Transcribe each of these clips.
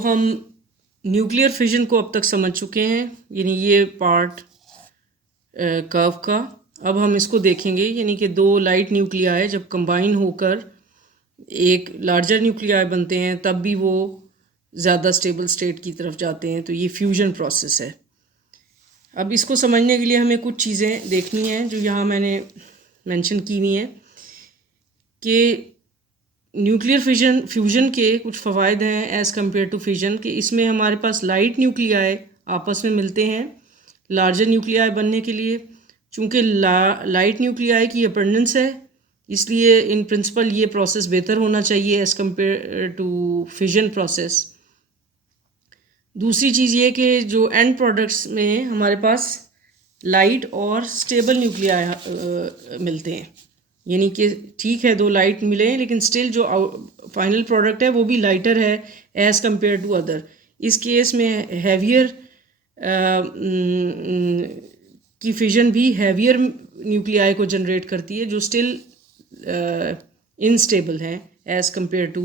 हम nuclear fission को अब तक समझ चुके हैं, यानी ये पार्ट कर्व का। अब हम इसको देखेंगे, यानी कि दो लाइट न्यूक्लियाई जब कंबाइन होकर एक लार्जर न्यूक्लियाई बनते हैं तब भी वो ज़्यादा स्टेबल स्टेट की तरफ जाते हैं, तो ये फ्यूजन प्रोसेस है। अब इसको समझने के लिए हमें कुछ चीज़ें देखनी हैं जो यहाँ मैंने मेंशन की हुई हैं कि न्यूक्लियर फ्यूजन के कुछ फ़वाइद हैं एज़ कम्पेयर टू फिजन कि इसमें हमारे पास लाइट न्यूक्लियाई आपस में मिलते हैं लार्जर न्यूक्लियाई बनने के लिए। चूँकि लाइट न्यूक्लियाई की अबंडेंस है, इसलिए इन प्रिंसिपल ये प्रोसेस बेहतर होना चाहिए as compare to fission process. दूसरी चीज़ ये कि जो एंड प्रोडक्ट्स में हमारे पास लाइट और स्टेबल न्यूक्लियाई मिलते हैं, यानी कि ठीक है दो लाइट मिले हैं लेकिन स्टिल जो फाइनल प्रोडक्ट है वो भी लाइटर है एज़ कम्पेयर टू अदर। इस केस में हैवियर की फिजन भी हैवियर न्यूक्लियाई को जनरेट करती है जो स्टिल इनस्टेबल हैं as compare to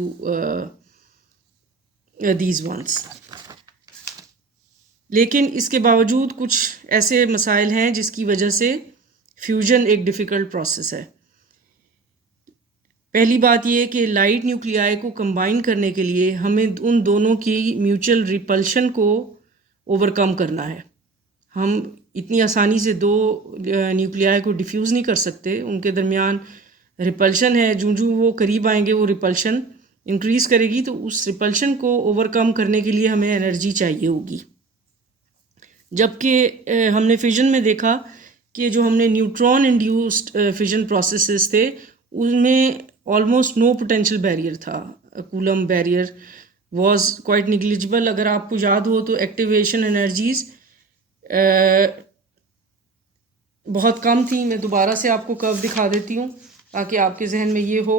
these ones. लेकिन इसके बावजूद कुछ ऐसे मसाइल हैं जिसकी वजह से फ्यूजन एक डिफ़िकल्ट प्रोसेस है। पहली बात यह कि लाइट न्यूक्लियाई को कंबाइन करने के लिए हमें उन दोनों की म्यूचुअल रिपल्शन को ओवरकम करना है। हम इतनी आसानी से दो न्यूक्लियाई को डिफ्यूज़ नहीं कर सकते, उनके दरमियान रिपल्शन है। जो वो करीब आएंगे वो रिपल्शन इंक्रीज़ करेगी, तो उस रिपल्शन को ओवरकम करने के लिए हमें एनर्जी चाहिए होगी। जबकि हमने फिजन में देखा कि जो हमने न्यूट्रॉन इंड्यूस्ड फिजन प्रोसेसेस थे उनमें ऑलमोस्ट नो पोटेंशियल बैरियर था। Coulomb barrier was quite negligible. अगर आपको याद हो तो एक्टिवेशन एनर्जीज बहुत कम थी। मैं दोबारा से आपको कर्व दिखा देती हूँ ताकि आपके जहन में ये हो।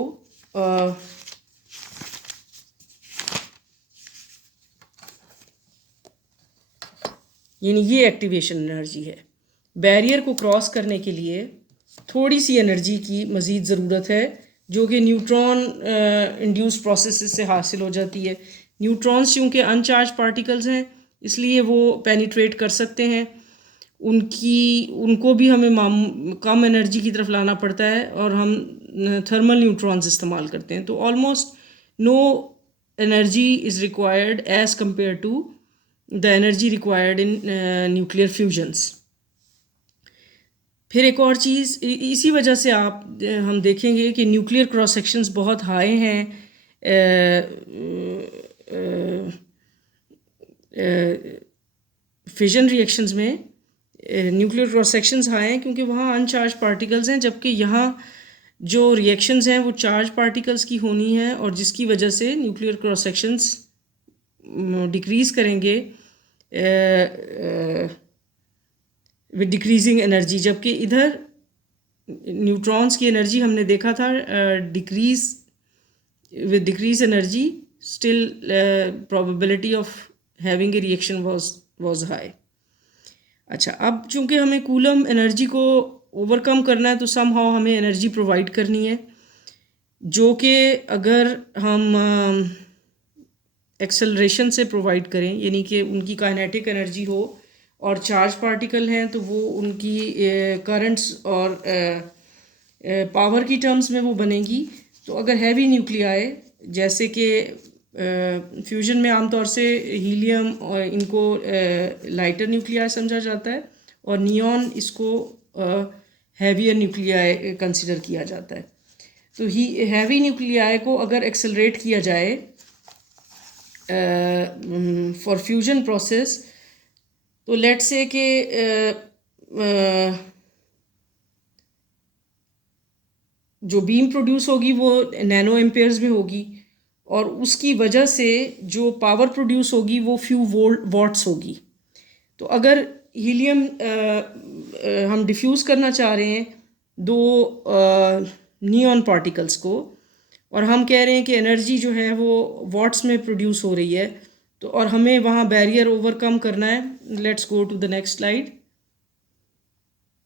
यानी ये एक्टिवेशन एनर्जी है। बैरियर को क्रॉस करने के लिए थोड़ी सी एनर्जी की मज़ीद ज़रूरत है जो कि न्यूट्रॉन इंड्यूस प्रोसेस से हासिल हो जाती है। न्यूट्रॉन्स चूँकि अनचार्ज पार्टिकल्स हैं इसलिए वो पेनिट्रेट कर सकते हैं, उनको भी हमें कम एनर्जी की तरफ लाना पड़ता है और हम थर्मल न्यूट्रॉन्स इस्तेमाल करते हैं। तो almost no energy is required as compare to the energy required in nuclear fusions. फिर एक और चीज़, इसी वजह से हम देखेंगे कि न्यूक्लियर क्रॉस सेक्शंस बहुत हाई हैं फिजन रिएक्शंस में। न्यूक्लियर क्रॉस सेक्शंस हाई हैं क्योंकि वहाँ अनचार्ज पार्टिकल्स हैं, जबकि यहाँ जो रिएक्शंस हैं वो चार्ज पार्टिकल्स की होनी है और जिसकी वजह से न्यूक्लियर क्रॉस सेक्शंस डिक्रीज़ करेंगे विद डिक्रीजिंग एनर्जी। जबकि इधर न्यूट्रॉन्स की एनर्जी हमने देखा था decrease with decrease energy still probability of having a reaction was high. अच्छा, अब चूंकि हमें कूलम एनर्जी को ओवरकम करना है तो समहाउ हमें एनर्जी प्रोवाइड करनी है, जो कि अगर हम एक्सेलरेशन से प्रोवाइड करें, यानी कि उनकी काइनेटिक एनर्जी हो और चार्ज पार्टिकल हैं तो वो उनकी करंट्स और पावर की टर्म्स में वो बनेगी। तो अगर हैवी न्यूक्लियाई जैसे कि फ्यूजन में आमतौर से हीलियम और इनको लाइटर न्यूक्लियाई समझा जाता है और नियॉन इसको हैवियर न्यूक्लियाई कंसिडर किया जाता है। तो हैवी न्यूक्लियाई को अगर एक्सेलरेट किया जाए फॉर फ्यूजन प्रोसेस, तो लेट से कि जो बीम प्रोड्यूस होगी वो नैनो एम्पेयर्स में होगी और उसकी वजह से जो पावर प्रोड्यूस होगी वो फ्यू वॉट्स होगी। तो अगर हीलियम हम डिफ्यूज़ करना चाह रहे हैं दो नियॉन पार्टिकल्स को और हम कह रहे हैं कि एनर्जी जो है वो वॉट्स में प्रोड्यूस हो रही है, तो और हमें वहाँ बैरियर ओवरकम करना है। Let's go to the next slide.